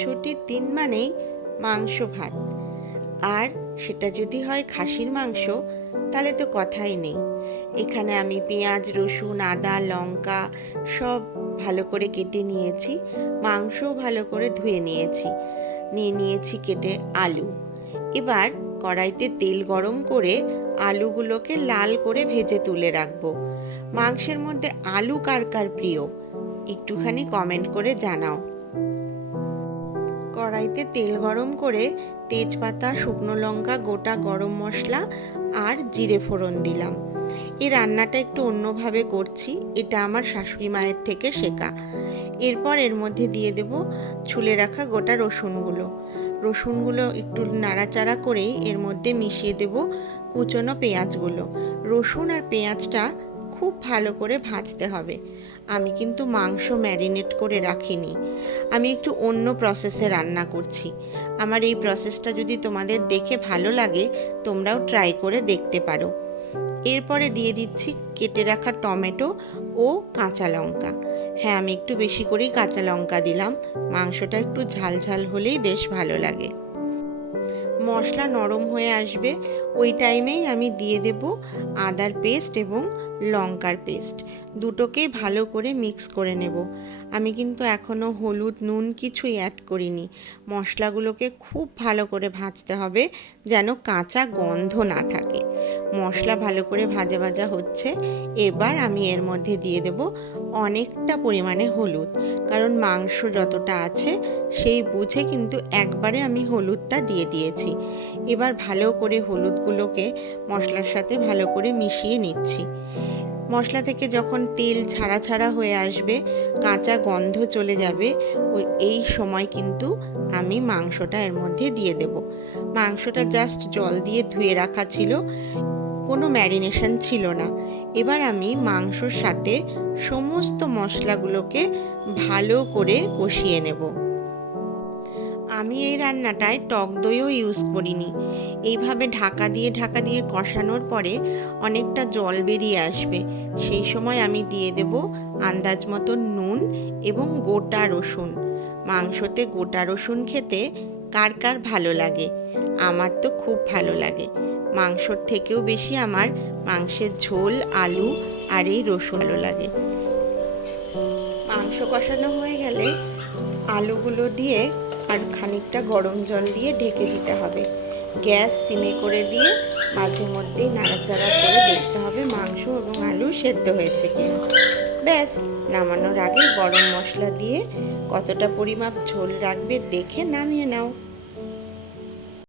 ছুটির দিন মানেই মাংস ভাত। আর সেটা যদি হয় খাসির মাংস, তাহলে তো কথাই নেই। এখানে আমি পেঁয়াজ, রসুন, আদা, লঙ্কা সব ভালো করে কেটে নিয়েছি। মাংসও ভালো করে ধুয়ে নিয়েছি। নিয়েছি কেটে আলু। এবার কড়াইতে তেল গরম করে আলুগুলোকে লাল করে ভেজে তুলে রাখবো। মাংসের মধ্যে আলু কার কার প্রিয় একটুখানি কমেন্ট করে জানাও। কড়াইতে তেল গরম করে তেজপাতা, শুকনো লঙ্কা, গোটা গরম মশলা আর জিরে ফোড়ন দিলাম। এই রান্নাটা একটু অন্যভাবে করছি, এটা আমার শাশুড়ি মায়ের থেকে শেখা। এরপর এর মধ্যে দিয়ে দেব ছুলে রাখা গোটা রসুনগুলো একটু নাড়াচাড়া করেই এর মধ্যে মিশিয়ে দেব কুচনো পেঁয়াজগুলো। রসুন আর পেঁয়াজটা খুব ভালো করে ভাজতে হবে। আমি কিন্তু মাংস ম্যারিনেট করে রাখিনি, আমি একটু অন্য প্রসেসে রান্না করছি। আমার এই প্রসেসটা যদি তোমাদের দেখে ভালো লাগে, তোমরাও ট্রাই করে দেখতে পারো। এরপরে দিয়ে দিচ্ছি কেটে রাখা টমেটো ও কাঁচা লঙ্কা। হ্যাঁ, আমি একটু বেশি করেই কাঁচা লঙ্কা দিলাম, মাংসটা একটু ঝাল ঝাল হলেই বেশ ভালো লাগে। মশলা নরম হয়ে আসবে, ওই টাইমেই আমি দিয়ে দেব আদার পেস্ট এবং লঙ্কার পেস্ট। দুটোকেই ভালো করে মিক্স করে নেব। আমি কিন্তু এখনও হলুদ, নুন কিছুই অ্যাড করিনি। মশলাগুলোকে খুব ভালো করে ভাজতে হবে যেন কাঁচা গন্ধ না থাকে। মশলা ভালো করে ভাজা ভাজা হচ্ছে। এবার আমি এর মধ্যে দিয়ে দেব অনেকটা পরিমাণে হলুদ, কারণ মাংস যতটা আছে সেই বুঝে কিন্তু একবারে আমি হলুদটা দিয়ে দিয়েছি। এবার ভালো করে হলুদগুলোকে মশলার সাথে ভালো করে মিশিয়ে নিচ্ছি। মশলা থেকে যখন তেল ছাড়া ছাড়া হয়ে আসবে, কাঁচা গন্ধ চলে যাবে, এই সময় কিন্তু আমি মাংসটা এর মধ্যে দিয়ে দেব। মাংসটা জাস্ট জল দিয়ে ধুয়ে রাখা ছিল, কোনো ম্যারিনেশন ছিল না। এবার আমি মাংসর সাথে সমস্ত মশলাগুলোকে ভালো করে কষিয়ে নেব। আমি এই রান্নাটায় টক দইও ইউজ করিনি। এইভাবে ঢাকা দিয়ে কষানোর পরে অনেকটা জল বেরিয়ে আসবে। সেই সময় আমি দিয়ে দেব আন্দাজ মতো নুন এবং গোটা রসুন। মাংসতে গোটা রসুন খেতে কার কার ভালো লাগে? আমার তো খুব ভালো লাগে। মাংসর থেকেও বেশি আমার মাংসের ঝোল, আলু আর এই রসুন ভালো লাগে। মাংস কষানো হয়ে গেলে আলুগুলো দিয়ে আর খানিকটা গরম জল দিয়ে ঢেকে দিতে হবে। গ্যাস সিমে করে দিয়ে মাঝে মধ্যেই নাড়াচাড়া করে দেখতে হবে মাংস এবং আলু সেদ্ধ হয়েছে কিনা। ব্যাস, নামানোর আগে গরম মশলা দিয়ে কতটা পরিমাপ ঝোল রাখবে দেখে নামিয়ে নাও।